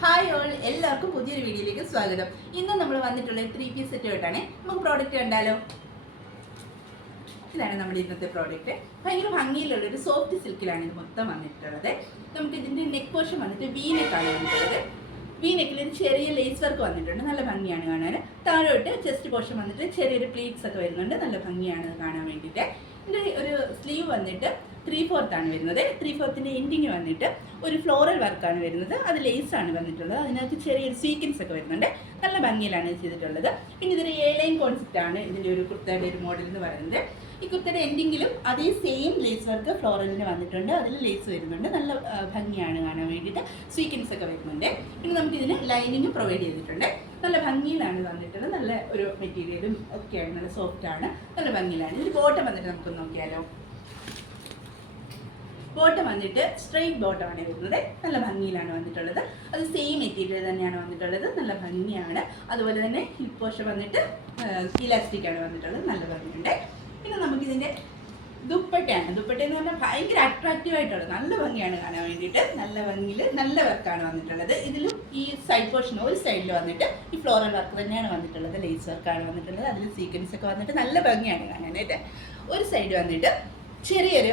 Hi all, എല്ലാവർക്കും പുതിയൊരു വീഡിയോയിലേക്ക് സ്വാഗതം. ഇന്ന് നമ്മൾ വന്നിട്ടുള്ള 3-piece സെറ്റ് ആയിട്ടാണ്. നമുക്ക് പ്രോഡക്റ്റ് കണ്ടാലോ? ഇതാണ് നമ്മുടെ ഇന്നത്തെ പ്രോഡക്റ്റ്. ഭയങ്കര ഭംഗിയിലുള്ള ഒരു സോഫ്റ്റ് സിൽക്കിലാണ് ഇത് മൊത്തം വന്നിട്ടുള്ളത്. നമുക്ക് ഇതിൻ്റെ നെക്ക് പോർഷൻ വന്നിട്ട് വി നെക്കാണ് വന്നിട്ടുള്ളത്. വി നെക്കിൽ ഒരു ചെറിയ ലേസ് വർക്ക് വന്നിട്ടുണ്ട്, നല്ല ഭംഗിയാണ് കാണാൻ. താഴോട്ട് ചെസ്റ്റ് പോർഷൻ വന്നിട്ട് ചെറിയൊരു പ്ലീറ്റ്സ് ഒക്കെ വരുന്നുണ്ട്, നല്ല ഭംഗിയാണ് കാണാൻ വേണ്ടിയിട്ട്. ഇതിൻ്റെ ഒരു സ്ലീവ് വന്നിട്ട് 3/4 ആണ് വരുന്നത്. 3/4 എൻഡിങ് വന്നിട്ട് ഒരു ഫ്ലോറൽ വർക്കാണ് വരുന്നത്, അത് ലേസാണ് വന്നിട്ടുള്ളത്. അതിനകത്ത് ചെറിയൊരു സ്വീക്കൻസ് ഒക്കെ വരുന്നുണ്ട്, നല്ല ഭംഗിയിലാണ് ചെയ്തിട്ടുള്ളത്. പിന്നെ ഇതൊരു ലൈൻ കോൺസെപ്റ്റ് ആണ് ഇതിൻ്റെ ഒരു കുർത്തയുടെ ഒരു മോഡൽ എന്ന് പറയുന്നത്. ഈ കുർത്തയുടെ എൻഡിങ്ങിലും അതേ സെയിം ലേസ് വർക്ക് ഫ്ലോറലിന് വന്നിട്ടുണ്ട്, അതിൽ ലേസ് വരുന്നുണ്ട്, നല്ല ഭംഗിയാണ് കാണാൻ വേണ്ടിയിട്ട്. സ്വീക്കൻസ് ഒക്കെ വരുന്നുണ്ട്. പിന്നെ നമുക്കിതിന് ലൈനിങ് പ്രൊവൈഡ് ചെയ്തിട്ടുണ്ട്, നല്ല ഭംഗിയിലാണ് വന്നിട്ടുള്ളത്. നല്ല ഒരു മെറ്റീരിയലും ഒക്കെയാണ്, നല്ല സോഫ്റ്റ് ആണ്, നല്ല ഭംഗിയിലാണ്. ഇതിൽ ബോട്ടം വന്നിട്ട് നമുക്ക് നോക്കിയാലോ. ബോട്ടം വന്നിട്ട് സ്ട്രെയിറ്റ് ബോട്ടമാണ് വരുന്നത്, നല്ല ഭംഗിയിലാണ് വന്നിട്ടുള്ളത്. അത് സെയിം മെറ്റീരിയൽ തന്നെയാണ് വന്നിട്ടുള്ളത്, നല്ല ഭംഗിയാണ്. അതുപോലെ തന്നെ ഹിപ്പ് പോർഷൻ വന്നിട്ട് ഇലാസ്റ്റിക് ആണ് വന്നിട്ടുള്ളത്, നല്ല ഭംഗിയുണ്ട്. പിന്നെ നമുക്കിതിൻ്റെ ദുപ്പട്ടയാണ്. ദുപ്പട്ട എന്ന് പറഞ്ഞാൽ ഭയങ്കര അട്രാക്റ്റീവ് ആയിട്ടുള്ളത്, നല്ല ഭംഗിയാണ് കാണാൻ വേണ്ടിയിട്ട്. നല്ല ഭംഗിയിൽ നല്ല വർക്കാണ് വന്നിട്ടുള്ളത്. ഇതിലും ഈ സൈഡ് പോർഷൻ ഒരു സൈഡിൽ വന്നിട്ട് ഈ ഫ്ലോറൽ വർക്ക് തന്നെയാണ് വന്നിട്ടുള്ളത്, ലേസ് വർക്കാണ് വന്നിട്ടുള്ളത്. അതിൽ സീക്വൻസ് ഒക്കെ വന്നിട്ട് നല്ല ഭംഗിയാണ് കാണാനായിട്ട്. ഒരു സൈഡ് വന്നിട്ട് ചെറിയൊരു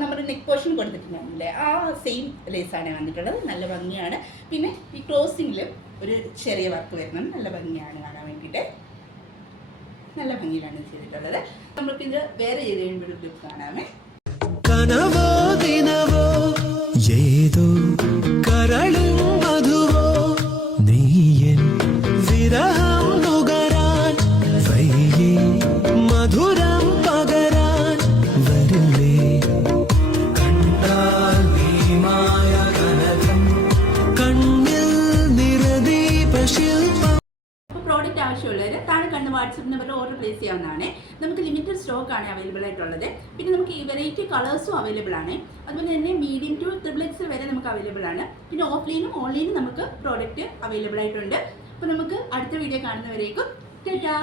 നമ്മുടെ നെക്ക് പോർഷൻ കൊടുത്തിട്ടുണ്ടായിരുന്നില്ലേ, ആ സെയിം ലേസാണ് വന്നിട്ടുള്ളത്, നല്ല ഭംഗിയാണ്. പിന്നെ ഈ ക്ലോസിങ്ങിലും ഒരു ചെറിയ വർക്ക് വരുന്നത്, നല്ല ഭംഗിയാണ് കാണാൻ വേണ്ടിയിട്ട്. നല്ല ഭംഗിയിലാണ് ചെയ്തിട്ടുള്ളത്. നമ്മൾക്കിത് വേറെ ചെയ്ത് കഴിയുമ്പോൾ ലുക്ക് കാണാമേ. പ്രോഡക്റ്റ് ആവശ്യമുള്ളവർ താഴെ കണ്ട് വാട്സപ്പ് നമ്പറിൽ ഓർഡർ പ്ലേസ് ചെയ്യാവുന്നതാണ്. നമുക്ക് ലിമിറ്റഡ് സ്റ്റോക്ക് ആണ് അവൈലബിൾ ആയിട്ടുള്ളത്. പിന്നെ നമുക്ക് ഈ വെറൈറ്റി കളേഴ്സും അവൈലബിൾ ആണ്. അതുപോലെ തന്നെ മീഡിയം ടു XXL വരെ നമുക്ക് അവൈലബിൾ ആണ്. പിന്നെ ഓഫ്ലൈനും ഓൺലൈനും നമുക്ക് പ്രോഡക്റ്റ് അവൈലബിൾ ആയിട്ടുണ്ട്. അപ്പോൾ നമുക്ക് അടുത്ത വീഡിയോ കാണുന്നവരേക്കും ടാറ്റാ.